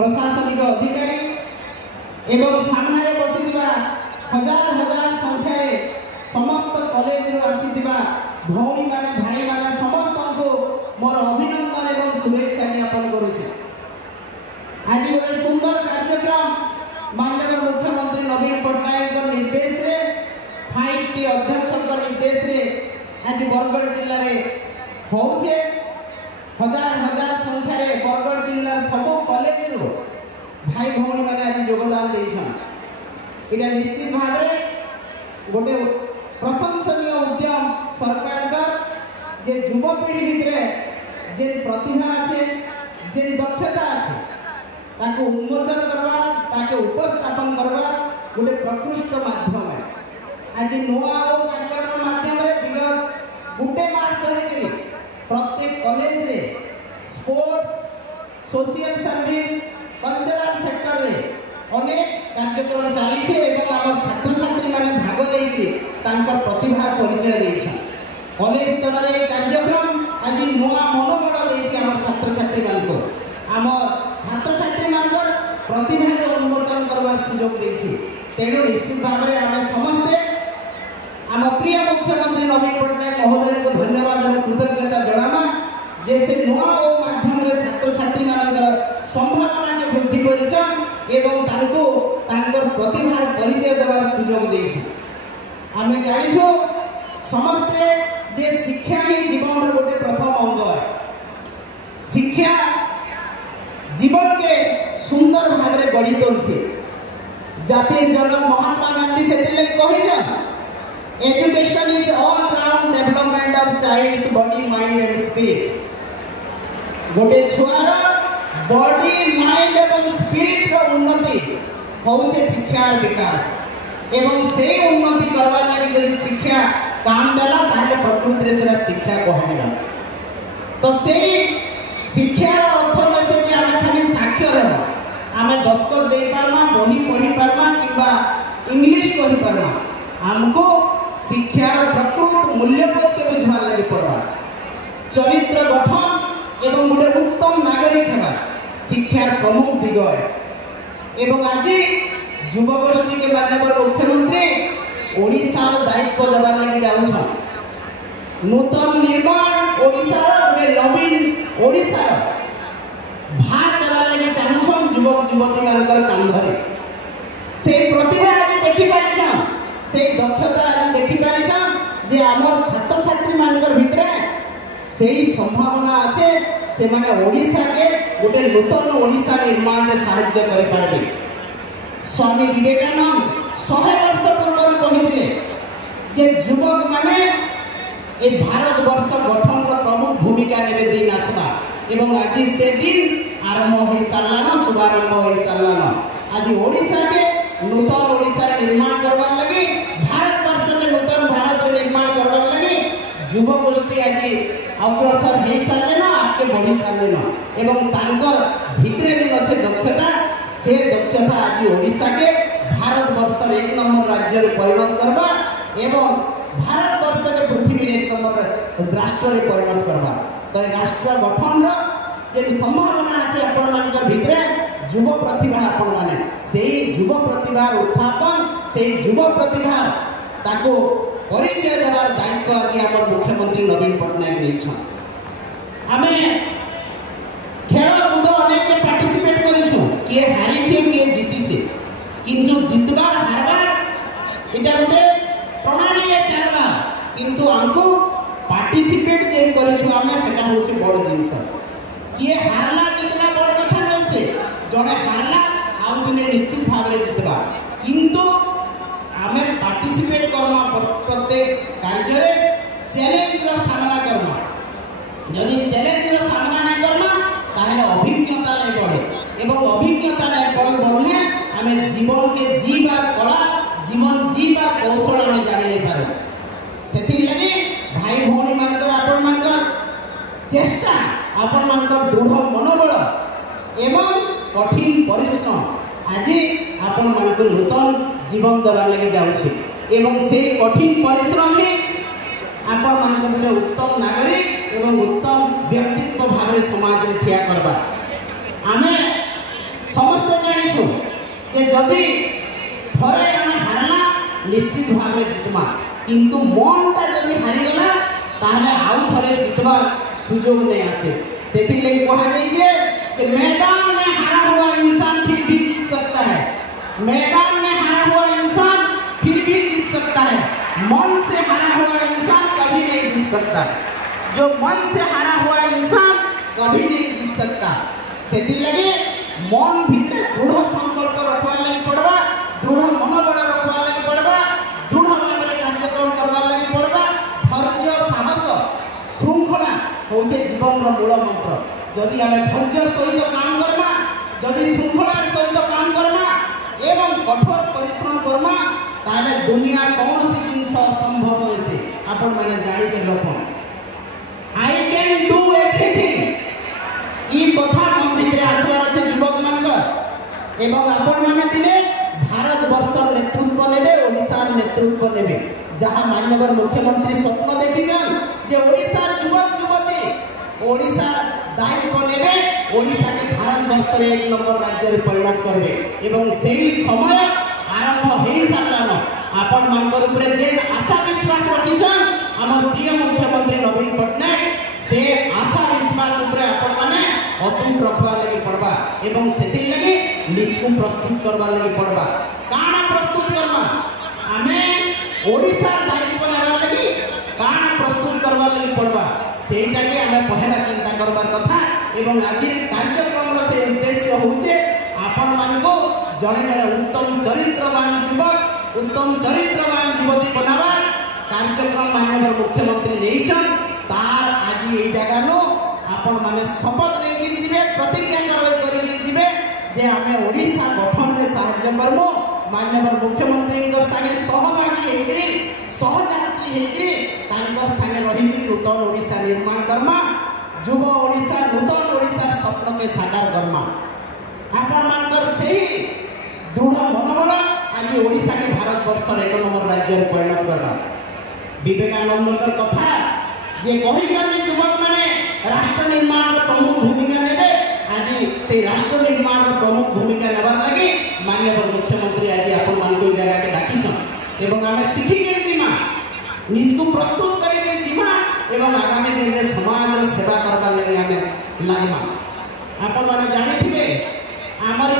प्रशासनिक अधिकारी एवं सामने बसिथिबा हजार हजार संख्यार समस्त कॉलेज रो आसीथिबा भौणी माने भाई माने समस्त को मोर अभिनंदन एवं शुभेच्छा ज्ञापन करुछे। आज गोटे सुंदर कार्यक्रम माननीय मुख्यमंत्री नवीन पट्टनायक निर्देश रे 5टी अध्यक्ष निर्देश रे आज बरगढ़ जिले में होउछे। हजार हजार संख्यार बरगढ़ जिलार सब कॉलेज रो भाई भौणी माने आज योगदान देछन। इटा निश्चित भाव में गोटे प्रशंसनीय उद्यम सरकार का जे युवपीढ़ी भितरे जे प्रतिभा अच्छे जे दक्षता अच्छे ताको उन्मोचन करवा ताके उपस्थापन करवा गोटे प्रकृष्ट माध्यम है। आज नुआ कार्यक्रम माध्यम विगत गोटे मास धरिक प्रत्येक कॉलेज रे sports social service cultural sector रे अनेक कार्यक्रम चली आम छात्र छात्री मैंने भाग लेके प्रतिभा परिचय देछन। कॉलेज स्तर रे कार्यक्रम आज नुआ मनोबल देछि आम छात्र छात्री मानको आम छात्र छात्री मानकर प्रतिभा उन्मोचन करवार सुयोग देछि। तेणु निश्चित भाव में आम समस्ते आम प्रिय मुख्यमंत्री नवीन पट्टनायक महोदय को धन्यवाद और कृतज्ञता जनामा जे से नुआ माध्यम रे छात्र छात्री मानकर संभावना के वृद्धि परिचय एवं तांको तांकर प्रतिभा परिचय देवार सुयोग देछि। आमे जानिछो समस्ते जे शिक्षा ही जीवन रो गोटे प्रथम अंग है। शिक्षा जीवन के सुंदर भाव में गढ़ी तोलसे। जातीय जनक महात्मा गांधी से कही education is all round development of child's body mind and spirit. गोटे छुआर बॉडी माइंड एवं स्पिरिट रो उन्नति होउछे शिक्षार विकास एवं से उन्नति करवार लगी यदि शिक्षा काम देला ताले प्रकृति रे सेरा शिक्षा कहला। तो से शिक्षा अर्थ में से जे हम खाली साक्षर आमे दस्तखत दे पारमा बही पढ़ी पारमा किबा इंग्लिश कहि पारमा हमको शिक्षार प्रकृत मूल्यबोध के बुझवार लगी पड़वा। चरित्र गठन एवं गोटे उत्तम नागरिक हेबा शिक्षार प्रमुख दिग है। एवं आज युवगोष्ठी के माननीय मुख्यमंत्री ओडिशा दायित्व देवार लगी जाउछन। नूतन निर्माण ओडिशा गोटे नवीन ओडिशा भाग देवार लगी चाहछन युवक युवती मानकर कांधरे से प्रतिभा आज देखि पारिछन से दक्षता आज देखि पारिछन जे हमर छात्र छात्री मानकर भितरे सेही संभावना আছে से माने ओडिशा के गोटे नूतन ओडिशा निर्माण में सहायता करि पारबे। स्वामी विवेकानंद 100 वर्ष पूर्व कही जे युवक माने ए भारत वर्ष गठन प्रमुख भूमिका नेबे दिन आसवा एवं आज से दिन आरंभ हो सारलान शुभारंभ हो सारलान। आज ओडिशा के नूतन ओडिशा निर्माण करवार लगी भारत वर्ष के नूतन भारत निर्माण करवार लगी युवगोष्ठी आज अग्रसर हो सारे आगे बढ़ी सारे एवं तांकर भितरे भी अच्छे दक्षता से दक्षता आज ओडिशा के भारत वर्ष 1 नंबर राज्य परिणत करवा एवं भारत वर्ष के पृथ्वी 1 नंबर राष्ट्र रे परिणत करवा। तो राष्ट्र गठन जे संभावना अच्छे आपण भितरे युव प्रतिभा आपण माने से युव प्रतिभार उत्थापन से युव प्रतिभा ताको परिचय देवार दायित्व आज आम मुख्यमंत्री नवीन पट्टनायक नहीं। आमे खेल कूद अनेक पार्टिसिपेट करिछु किए हारी छे किए जीती छे किंतु जितबार हारबार इटा गोटे प्रणाली है चलबा किंतु हमको पार्टिसिपेट जे करिछु आमे सेटा होछि बड़ जिंस। किए हारला जितना बड़ कथा नै से जने हारला आउ दिने निश्चित भाव रे जितबा किंतु आमे पार्टिसिपेट करना प्रत्येक कार्य रे चैलेंज रो सामना करना। यदि चैलेंज रो सामना ना करना ताहले अभिज्ञता नहीं बढ़े एवं अभिज्ञता नहीं बढ़ले आमे जीवन के जीवार कला जीवन जीवार कौशल आमे जानि नहीं पारे। सेथि लगी भाई भौणी मानकर आपण मानकर चेष्टा आपण मानकर दृढ़ मनोबल एवं कठिन परिश्रम आज आपण मानकर नूतन जीवन देवार लगी जाउछे एवं से कठिन परिश्रम ही आपण मानकर गोटे उत्तम नागरिक एवं उत्तम व्यक्तित्व भाव समाज में ठिया करबा। आमे जदि थरे आम हारना निश्चित भाव में जितमा किंतु मनटा जदि हारीगला ताहले आउ थरे जितवा सुजोग नहीं आसे से कहा कि मैदान में हारा हुआ इंसान फिर भी जीत सकता है। मैदान में हारा हुआ इंसान फिर भी जीत सकता है, मन से हारा हुआ इंसान कभी नहीं जीत सकता। जो मन से हारा हुआ इंसान कभी नहीं जीत सकता। से लगे मन भितर दृढ़ संकल्प रखवा लगी पड़वा, दृढ़ मनोबल रखवा लगी पड़वा, दृढ़ भाव में कार्यक्रम करवा लगी पड़वा। धैर्य साहस श्रृंखला होचे जीवन रो मूल मंत्र। जदि आम धैर्य सहित काम करमा, जदि श्रृंखलार सहित काम करमा एवं कठोर परिश्रम करमा ताले दुनिया कौन सी जिनस असंभव हुए से आपण माने जानि के रखन। आई कैन डू एवरीथिंग ई कथा मन भितर आसबार अछि युवक मानकर एवं आपण माने दिले भारत वर्षर नेतृत्व नेबे, ओडिसार नेतृत्व नेबे। जहाँ माननीय मुख्यमंत्री स्वप्न देखिछन जे ओडिसार युवक युवती ओडिसा दायित्व नेबे, ओडिसा के भारत वर्ष एक नंबर राज्य में परिणत करबे एवं सेही समय आरंभ हेई सारलानो। आपण मानकर ऊपर जे आशा विश्वास रखिछन हमर प्रिय मुख्यमंत्री नवीन पटनायक से आशा विश्वास ऊपर आपण माने अतुट रखवा लगी पड़बा एवं सेति लगी निजको प्रस्तुत करवा लगी पड़बा। काना प्रस्तुत करबा आमे ओडिसा दायित्व नेबा लगी काना प्रस्तुत करवा लगी पड़बा सेटा के हमें पहला चिंता करबार कथा। एवं आज कार्यक्रम से उद्देश्य होचे आपण मानको जने जने उत्तम चरित्रवान युवक, उत्तम चरित्रवान युवती बनावा कार्यक्रम माननीय मुख्यमंत्री नेइछन। तार आज ए जगानो आपण माने शपथ नै गिर जिवे, प्रतिज्ञा करबे जिवे जे आमे ओडिसा गठन रे सहाय्य करमो। माननीय मुख्यमंत्री संगे सहभागी हेकरी सहयात्री हेकरी तांकर संगे रही नूतन ओडिसा निर्माण करमा, युव ओडिसा नूतन ओडिसा स्वप्न के साकार करमा। आपण मानकर सही दृढ़ मनोबल आज ओडिसा के भारत वर्ष एक नंबर राज्य में परिणत करवा। विवेकानंद कथा जे कहिगले युवक माने राष्ट्र निर्माण प्रमुख भूमिका नेबे, आज से राष्ट्र निर्माण प्रमुख भूमिका नेबार लगी माननीय मुख्यमंत्री आज आपण मानको जगह के डाकिछन एवं आमे सिखि के जिमा निजको प्रस्तुत करि के जिमा एवं आगामी दिन में समाज सेवा करबा लगी आमे लाइमा। आपण माने जानिथिबे हमर